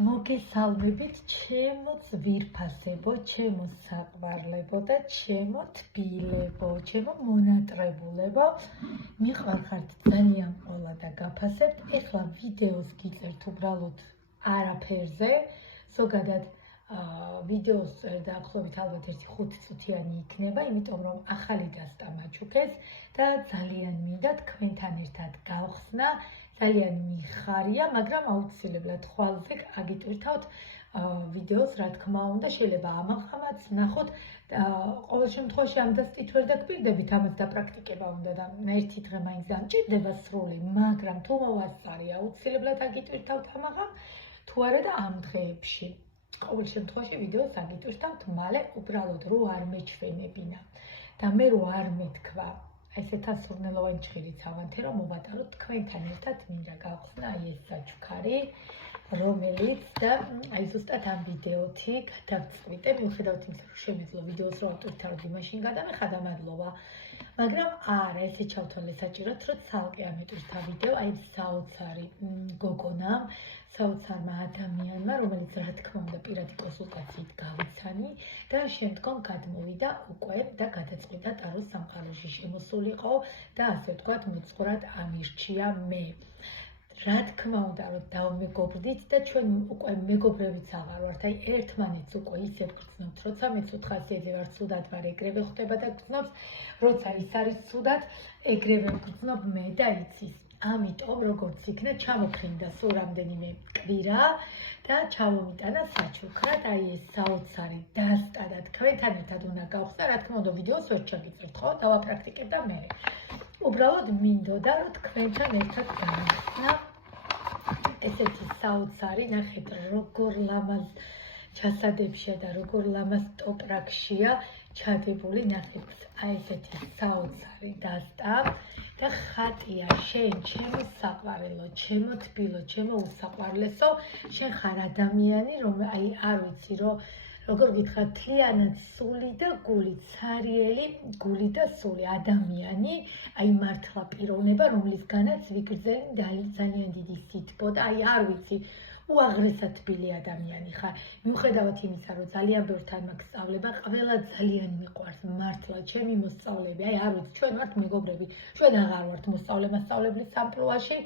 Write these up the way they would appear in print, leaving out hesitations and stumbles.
მოგესალმებით, ჩემო ძვირფასებო, ჩემო საყვარლებო და ჩემო თბილებო, ჩემო მონატრებულებო. მიყვარხართ ძალიან ყველა და გაფასებთ. ეხლა ვიდეოს გიწერთ უბრალოდ არაფერზე. ზოგადად ვიდეოს დაახლოებით ალბათ 1-5 წუთიანი იქნება, იმიტომ რომ ახალი დასტა მაჩუქეს და ძალიან მინდა თქვენთან ერთად გავხსნა. ძალიან მიხარია, მაგრამ აუცილებლად ხვალზე აგიტვირთავთ ვიდეოს, რა თქმა უნდა, შეიძლება ამაყამაც ნახოთ. ყოველ შემთხვევაში ამ დასტით ვერ დაგპირდებით, ამას დაპრაქტიკება უნდა და ერთი დღე მაინც დამჭირდება სრული, მაგრამ თუ მოვასწარი, აუცილებლად აგიტვირთავთ ამაღამ, თუ არა და ამ დღეებში. ყოველ შემთხვევაში ვიდეოს აგიტვირთავთ, მალე უბრალოდ რო არ მეჩვენებინა და მე რო არ მეთქვა. ესეთ ასურნელოვანი ჭხირიც ავანთე, რომ მოვატაროთ თქვენთან ერთად, მინდა გავხსნა ეს საჩუქარი, რომელიც და აი ზუსტად ამ ვიდეოთი გადავწყვიტე, მიუხედავად იმისა, რომ შემეძლო ვიდეოს რო ავტვირთავდი, მაშინ გადამეხადა, მადლობა. მაგრამ არა, ესე ჩავთვალე საჭიროდ, რომ ცალკე ამეტვირთა ვიდეო, აი საოცარი გოგონამ, საოცარმა ადამიანმა, რომელიც რა თქმა უნდა პირადი კონსულტაციით გავიცანი და შემდგომ გადმოვიდა უკვე და გადაწყვიტა ტაროს სამყაროში შემოსულიყო და ასე ვთქვათ, მოწყურად ამირჩია მე. რა თქმა უნდა, რომ დავმეგობრდით და ჩვენ უკვე მეგობრებიც აღარ ვართ, აი ერთმანეთს უკვე ისე გრძნობთ, როცა მე ცუდ ხასიათზე ვარ, ცუდად ვარ, ეგრევე ხდება და გრძნობს, როცა ის არის ცუდად, ეგრევე გრძნობ მე და იცის. ამიტომ როგორც იქნა, ჩამოფრინდა სულ რამდენიმე კვირა და ჩამომიტანა საჩუქრად, აი ეს საოცარი დასტა და თქვენთან ერთად უნდა გავხსნა, რა თქმა უნდა, ვიდეოს ვერ ჩაგიწერთ, ხო? დავაპრაქტიკებ და მე. უბრალოდ მინდოდა, რომ თქვენთან ერთად გავხსნა ესეთი საოცარი, ნახეთ, როგორ ლამაზ ჩასადებშია და როგორ ლამაზ ტოპრაკშია ჩადებული, ნახეთ, აი ესეთი საოცარი დასტა. და ხატია შენ, ჩემო საყვარელო, ჩემო თბილო, ჩემო უსაყვარლესო, შენ ხარ ადამიანი, რომ აი არ ვიცი, რომ როგორ გითხრათ, მთლიანად სული და გული, ცარიელი გული და სული ადამიანი, აი მართლა პიროვნება, რომლისგანაც ვიგრძელი ძალიან დიდი სითბო და აი არ ვიცი, უაღრესად თბილი ადამიანი ხარ. მიუხედავად იმისა, რომ ძალიან ბევრთან მაქვს სწავლება, ყველა ძალიან მიყვარს, მართლა ჩემი მოსწავლეები, აი არ ვიცი, ჩვენ ვართ მეგობრები, ჩვენ აღარ ვართ მოსწავლე-მასწავლებლის სამყაროში,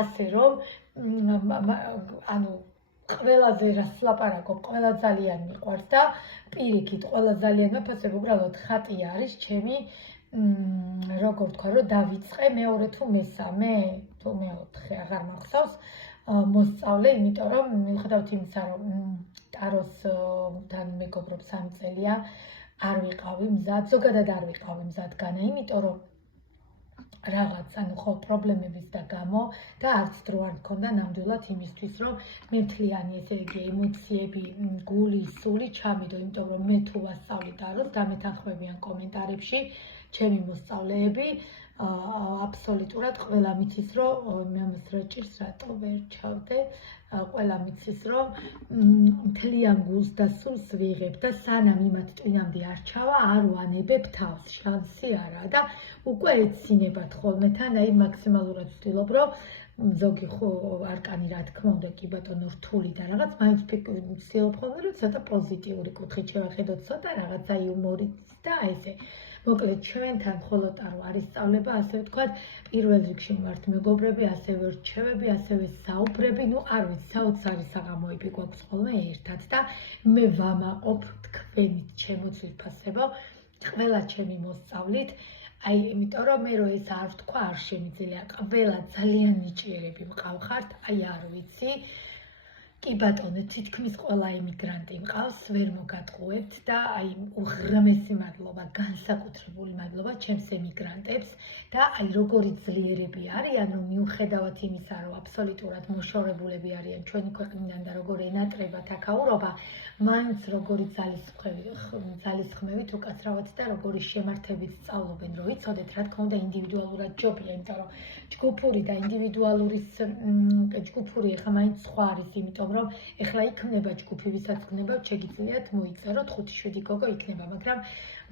ასე რომ ანუ ყველაზე რას ლაპარაკობ, ყველა ძალიან მიყვარს და პირიქით, ყველა ძალიან მეფასებ, უბრალოდ ხატი არის ჩემი, როგორ თქვა, რომ დავიწყე მეორე თუ მესამე, თუ მეოთხე, აღარ მახსოვს. მოსწავლე, იმიტომ რომ მიუხედავად იმისა, რომ ტაროსთან მეგობრობ 3 წელია, არ ვიყავი მზად, ზოგადად არ ვიყავი მზად განა, იმიტომ რომ რაღაც, ანუ ხო, პრობლემების და გამო და არც დრო არ მქონდა ნამდვილად იმისთვის, რომ მე მთლიანი, ესე იგი, ემოციები, გული, სული ჩამიდო, იმიტომ რომ მე თუ ვასწავლი ტაროს, დამეთანხმებიან კომენტარებში ჩემი მოსწავლეები, აბსოლუტურად ყველა მიცის, რომ მე ამას რა ჭირს, რატო ვერ ჩავდე, ყველა მიცის, რომ მთლიან გულს და სულს ვიღებ და სანამ იმათ ტვინამდე არ ჩავა, არ ვანებებ თავს, შანსი არაა და უკვე ეცილებათ ხოლმე თან, აი მაქსიმალურად ვცდილობ, რომ ზოგი არკანი რა თქმა უნდა კი ბატონო რთული და რაღაც მაინც ვცდილობ ხოლმე, რომ ცოტა პოზიტიური კუთხით შევახედოთ, ცოტა რაღაცა იუმორით და ესე. მოკლედ ჩვენთან მხოლოდ ტარო არის სწავლება, ასე ვთქვათ, პირველ რიგში ვართ მეგობრები, ასევე რჩევები, ასევე საუბრები, ნუ არ ვიცი, საოცარი საღამოები გვაქვს ხოლმე ერთად და მე ვამაყობ თქვენით, ჩემო ძვირფასებო, ყველა ჩემი მოსწავლით, აი, იმიტომ რომ მე რო ეს არ ვთქვა, არ შემიძლია, ყველა ძალიან ნიჭიერები მყავხართ, აი არ ვიცი. კი ბატონო, თითქმის ყველა იმიგრანტი მყავს, ვერ მოგატყუებთ და აი უღრმესი მადლობა, განსაკუთრებული მადლობა ჩემს ემიგრანტებს და აი როგორი ძლიერები არიან, რომ მიუხედავად იმისა, რომ აბსოლუტურად მოშორებულები არიან ჩვენი ქვეყნიდან და როგორი ენატრებათ აქაურობა, მაინც როგორი ძალისხმევით უკაცრავად და როგორი შემართებით სწავლობენ, რომ იცოდეთ, რა თქმა უნდა ინდივიდუალურად ჯობია, იმიტომ რომ ჯგუფური და ინდივიდუალურის ჯგუფური ახლა მაინც სხვა არის, იმიტომ რომ ეხლა იქნება ჯგუფი, ვისაც გნებავთ, შეგიძლიათ მოიწეროთ 5-7 გოგო იქნება, მაგრამ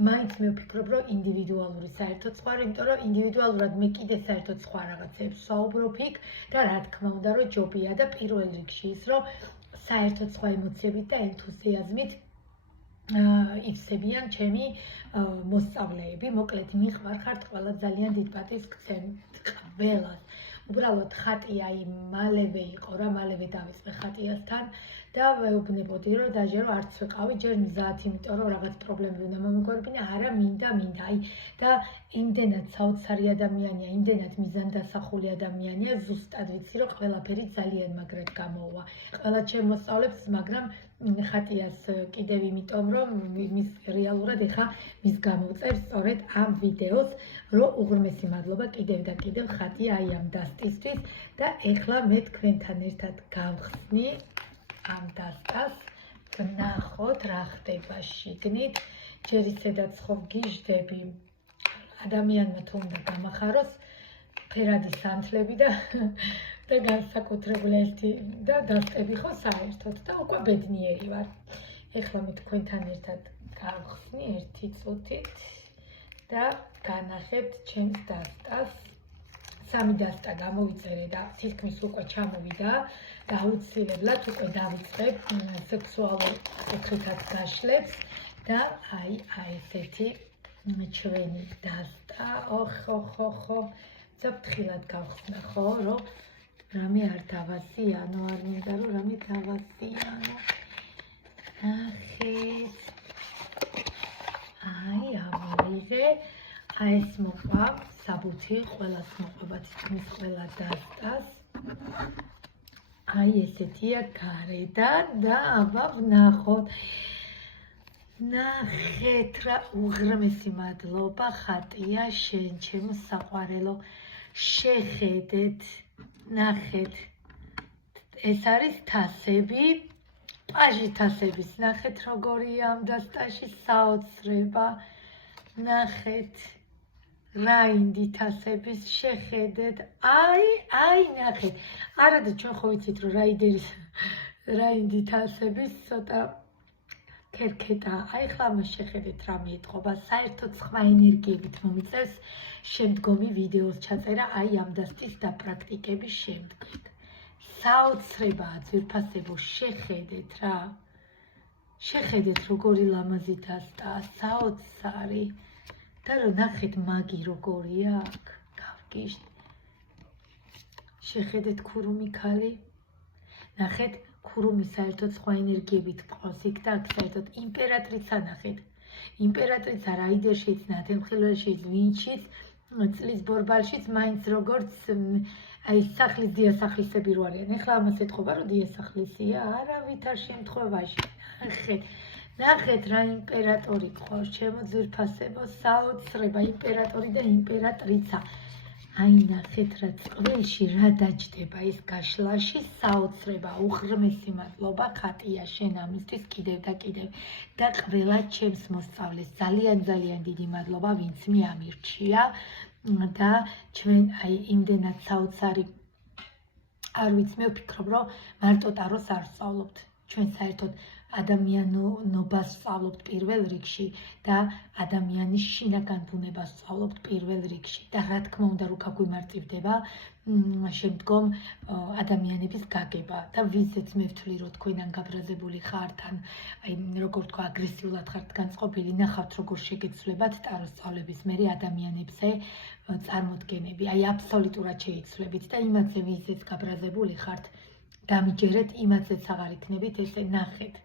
მაინც მე ვფიქრობ, რომ ინდივიდუალური საერთოდ სხვა, იმიტომ რომ ინდივიდუალურად მე კიდე საერთოდ სხვა რაღაცებს ვსაუბრობ იქ და რა თქმა უნდა, რომ ჯობია და პირველ რიგში ის, რომ საერთოდ სხვა ემოციებით და ენთუზიაზმით იცებიან ჩემი მოსწავლეები. მოკლედ მიყვარხართ ყველა ძალიან დიდ პატივს გცემთ ყველას. უბრალოდ ხატია იმ მალევე იყო რა, მალევე დავიწყე ხატიასთან და ვეუბნებოდი რომ დაჟე რომ არც ვიყავი ჯერ მზად, იმიტომ რომ რაღაც პრობლემები უნდა მომიგორებინა, არა მინდა, აი და იმდენად საოცარი ადამიანია, იმდენად მიზანდასახული ადამიანია, ზუსტად ვიცი რომ ყველაფერი ძალიან მაგრად გამოვა. ყველა ჩემ მოსწავლებს, მაგრამ ხატიას კიდევ იმიტომ რომ მის რეალურად ეხა მის გამოვწერს სწორედ ამ ვიდეოს, რომ უღრმესი მადლობა კიდევ და კიდევ ხატია აი ამ დასტისთვის და ეხლა მე თქვენთან ერთად გავხსნი ამ დასტას, ვნახოთ რა ხდება შიგნით. ჯერ ისედაც ხო გიждები ადამიანმა თუ უნდა გამახაროს ფერადი სანთლები და განსაკუთრებული ერთი და დასტები ხო საერთოდ და უკვე ბედნიერი ვარ. ეხლა მე თქვენთან ერთად გავხსნი ერთი წუთით და განახებთ ჩემს დასტას. სამი დასტა გამოვიწერე და თითქმის უკვე ჩამოვიდა და აუცილებლად უკვე დავიწყებ სექსუალურ კუთხითაც გაშლებს და აი ესეთი ჩვენი დასტა. ოხ ზაფრთხილად გავხსნა ხო რომ რამე არ დავაზიანო, არ მინდა რომ რამე დავაზიანო. ნახეთ. აი ამოვიღე. აი ეს მოყვა საბუთი, ყველას მოყვება თითქმის ყველა დასტას. აი ესეთია გარედან და აბა ვნახოთ. ნახეთ რა უღრმესი მადლობა ხატია შენ ჩემო საყვარელო. შეხედეთ, ნახეთ. ეს არის თასები. პაჟი თასების, ნახეთ როგორია ამ დასტაში საოცრება. ნახეთ. რაინდი თასების შეხედეთ. აი ნახეთ. არადა ჩვენ ხო ვიცით რომ რაინდი თასების ცოტა კერკეტა. აი ხლა მას შეხედეთ რა მიეთყობა. საერთოდ სხვა ენერგიებით მომიწევს შემდგომი ვიდეოს ჩაწერა აი ამ დასტის დაპრაქტიკების შემდგომ. საოცრებაა ძვირფასებო, შეხედეთ რა. შეხედეთ როგორი ლამაზი დასტაა, საოცარი. და რომ ნახეთ მაგი როგორია აქ, გავგიშთ. შეხედეთ ქურუმი ქალი. ნახეთ ქურუმი საერთოდ სხვა ენერგიებით ყავს იქ და აქ საერთოდ იმპერატრიცა ნახეთ. იმპერატრიცა რაიდერშიც, ნათელმხილველშიც, ვინჩიც, წლის ბორბალშიც მაინც როგორც აი სახლის დიასახლისები რო არიან. ეხლა ამას ეთყობა რომ დიასახლისია, არავითარ შემთხვევაში. ნახეთ რა იმპერატორი ყავს, ჩემო ძვირფასებო, საოცრება, იმპერატორი და იმპერატრიცა. აი ნახეთ რა წყვილში რა დაჯდება ის გაშლაში, საოცრება, უღრმესი მადლობა ხატია შენ ამისთვის კიდევ და კიდევ და ყველა ჩემს მოსწავლეს ძალიან დიდი მადლობა ვინც მიამირჩია და ჩვენ აი იმდენად საოცარი არ ვიცი, მე ვფიქრობ რომ მარტო ტაროს არ ვსწავლობთ. ჩვენ საერთოდ ადამიანობას ვსწავლობთ პირველ რიგში და ადამიანის შინაგან ბუნებას ვსწავლობთ პირველ რიგში და რა თქმა უნდა რუქა გვიმარტივდება შემდგომ ადამიანების გაგება და ვიზეც მე ვთვლი რომ თქვენ ანგაბრაზებული ხართ ან აი როგორ თქვა აგრესიულად ხართ განწყობილი, ნახავთ როგორ შეგეცვლებათ ტაროს სწავლების მერე ადამიანებზე წარმოდგენები, აი აბსოლუტურად შეიცვლებით და იმათზე ვიზეც გაბრაზებული ხართ დამიჯერეთ, იმათზეც აღარ იქნებით, ესე ნახეთ.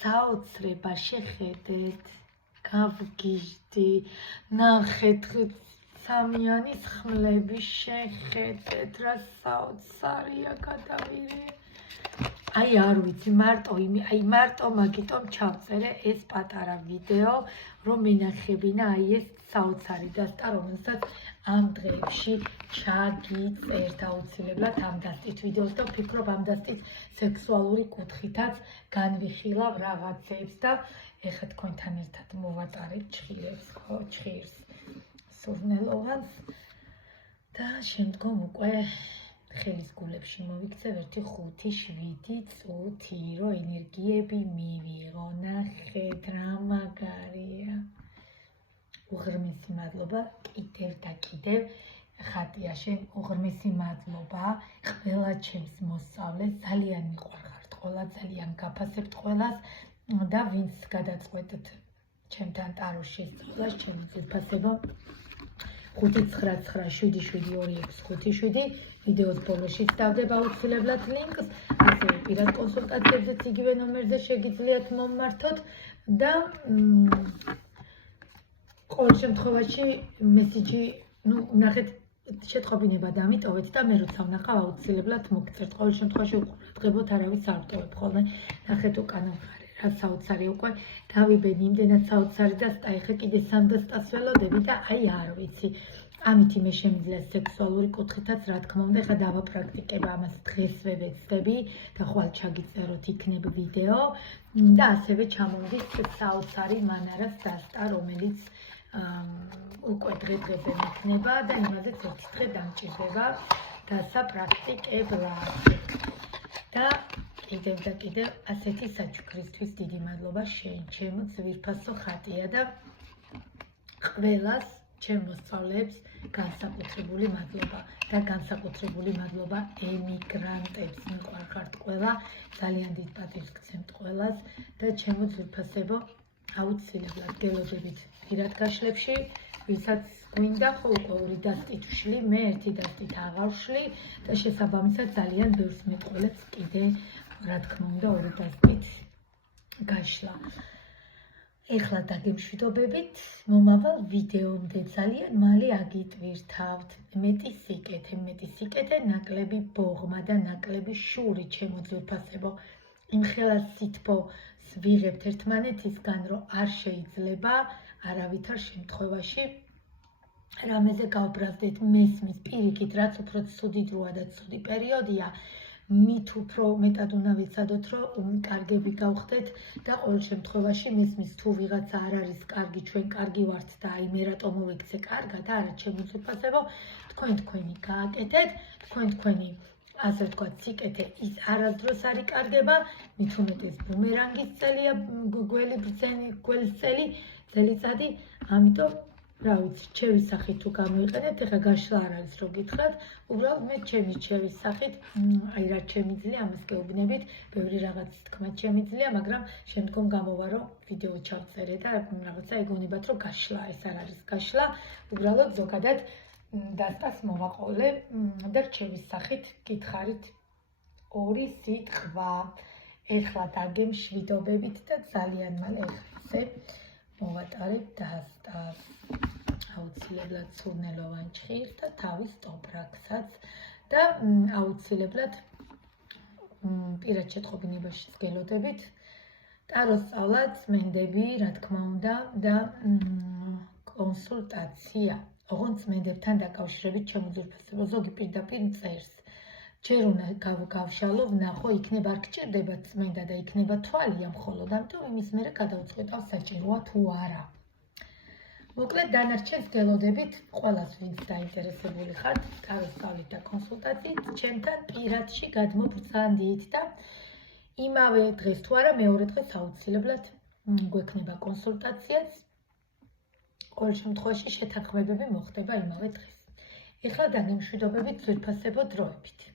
საოცრება, შეხედეთ, გავგიჟდი, ნახეთ სამიანის ხმლები, შეხედეთ, რა საოცარია გადავირე. აი არ ვიცი, მარტო მაგიტომ ჩავწერე ეს პატარა ვიდეო, რომ მენახებინა აი ეს საოცარი დასტა, რომელსაც ამ დღეებში ჩაგიწერთ აუცილებლად ამ დასტით ვიდეოს და ვფიქრობ ამ დასტით სექსუალური კუთხითაც განვიხილავ რაღაცებს და ეხლა თქვენთან ერთად მოვატარებ ჩხილებს, ხო, ჩხირს, სურნელოვანს და შემდგომ უკვე ხელის გულებში მოვიქცევ 1-5-7 წუთი, რომ ენერგიები მივიღო. ნახეთ რა მაგარია. უღრმესი მადლობა კიდევ და კიდევ ხატია შენ უღრმესი მადლობა ყველა ჩემს მოსწავლეს ძალიან მიყვარხართ ყოლა ძალიან გაფასებთ ყველას და ვინც გადაწყვეტთ ჩემთან ტაროს შესწავლას, ჩემი ძვირფასებო 599772727 ვიდეოს ბოლოში დავდება აუცილებლად ლინკს, ასევე პირად კონსულტაციებზეც იგივე ნომერზე შეგიძლიათ მომმართოთ და ყოველ შემთხვევაში მესიჯი, ნახეთ შეტყობინება დამიტოვეთ და მე როცა ვნახავ აუცილებლად მოგწერთ. ყოველ შემთხვევაში უყურებთ, არავის არ ვტოვებ ხოლმე. ნახეთ უკანა მხარე, რა საოცარი უკვე დავიბედი, იმდენად საოცარი და ეხა კიდე 300 ველოდები და აი არ ვიცი. ამით მე შემიძლია სექსუალური კუთხითაც, რა თქმა უნდა, ეხა დავაპრაქტიკებ ამას დღესვე ვეცდები და ხვალ ჩაგიწეროთ იქნებ ვიდეო და ასევე ჩამოვიდეს საოცარი მანარას დასტა, რომელიც უკვე დღე-დღეზე მექნება და იმაზეც ერთი დღე დამჭირდება დასაპრაქტიკებლად. და კიდევ ასეთი საჩუქრისთვის დიდი მადლობა შენ, ჩემო ძვირფასო ხატია და ყველას ჩემ მოსწავლეებს განსაკუთრებული მადლობა და განსაკუთრებული მადლობა ემიგრანტებს, მიყვარხართ ყველა, ძალიან დიდ პატივს გცემთ ყველას და ჩემო ძვირფასებო აუცილებლად გელოდებით პირად გაშლებში, ვისაც გვინდა ხო უკვე 2 დასტით ვშლი, მე 1 დასტით აღარ ვშლი და შესაბამისად ძალიან ბევრს მეტყველებს კიდე, რა თქმა უნდა, 2 დასტით გაშლა. ეხლა დაგემშვიდობებით, მომავალ ვიდეომდე ძალიან მალე აგიტვირთავთ. მეტი სიკეთე, ნაკლები ბოღმა და ნაკლები შური, ჩემო ძვირფასებო. იმხელა სითბოს ვიღებთ ერთმანეთისგან, რომ არ შეიძლება არავითარ შემთხვევაში რამეზე გავბრაზდეთ, მესმის პირიქით, რაც უფრო ცუდი დროა და ცუდი პერიოდია, მით უფრო მეტად უნდა ვიცადოთ, რომ კარგები გავხდეთ და ყოველ შემთხვევაში მესმის თუ ვიღაცა არ არის კარგი, ჩვენ კარგი ვართ და აი მე რატომ მოვიქცე კარგად, არა ჩემო ძვირფასებო, თქვენი გააკეთეთ, თქვენი ასე ვთქვათ, სიკეთე ის არასდროს არ იკარგება, მით უმეტეს ბუმერანგის წელია, გველის წელიწადი, ამიტომ რა ვიცი, ჩემი სახით თუ გამოიყენებთ, ეხლა გაშლა არ არის რომ გითხრათ, უბრალოდ მე ჩემის სახით, აი რა შემიძლია, ამას გეუბნებით, ბევრი რაღაც თქმა შემიძლია, მაგრამ შემდგომ გამოვა რომ ვიდეო ჩავწერე და რაღაცა ეგონებათ რომ გაშლა, ეს არ არის გაშლა, უბრალოდ ზოგადად დასტას მოვაყოლე და რჩევის სახით გითხარით 2 სიტყვა. ეხლა დაგემშვიდობებით და ძალიან მალე ეხლა მოვატარებ დასტას. აუცილებლად სურნელოვან ჭხირს და თავის ტოპრაკსაც და აუცილებლად პირად შეტყობინებაშიც გელოდებით. ტაროს სწავლაც მენდები, რა თქმა უნდა, და კონსულტაცია. ოღონდ მენდებთან დაკავშირებით ჩემო ძვირფასებო, ზოგი პირდაპირ წერს. ჯერ უნდა გავშალო, ვნახო, იქნება არ გჭირდებათ წმენდა და იქნება თვალია მხოლოდ, ამიტომ იმის მერე გადავწყვეტავ საჭიროა თუ არა. მოკლედ დანარჩენს გელოდებით, ყველას ვინც დაინტერესებული ხართ, ტაროს სწავლით და კონსულტაციით, ჩემთან პირადში გადმობრძანდით და იმავე დღეს თუ არა, მეორე დღეს აუცილებლად გვექნება კონსულტაციაც. ყოველ შემთხვევაში შეთანხმებები მოხდება იმავე დღეს. ეხლა დაგემშვიდობებით ძვირფასებო დროებით.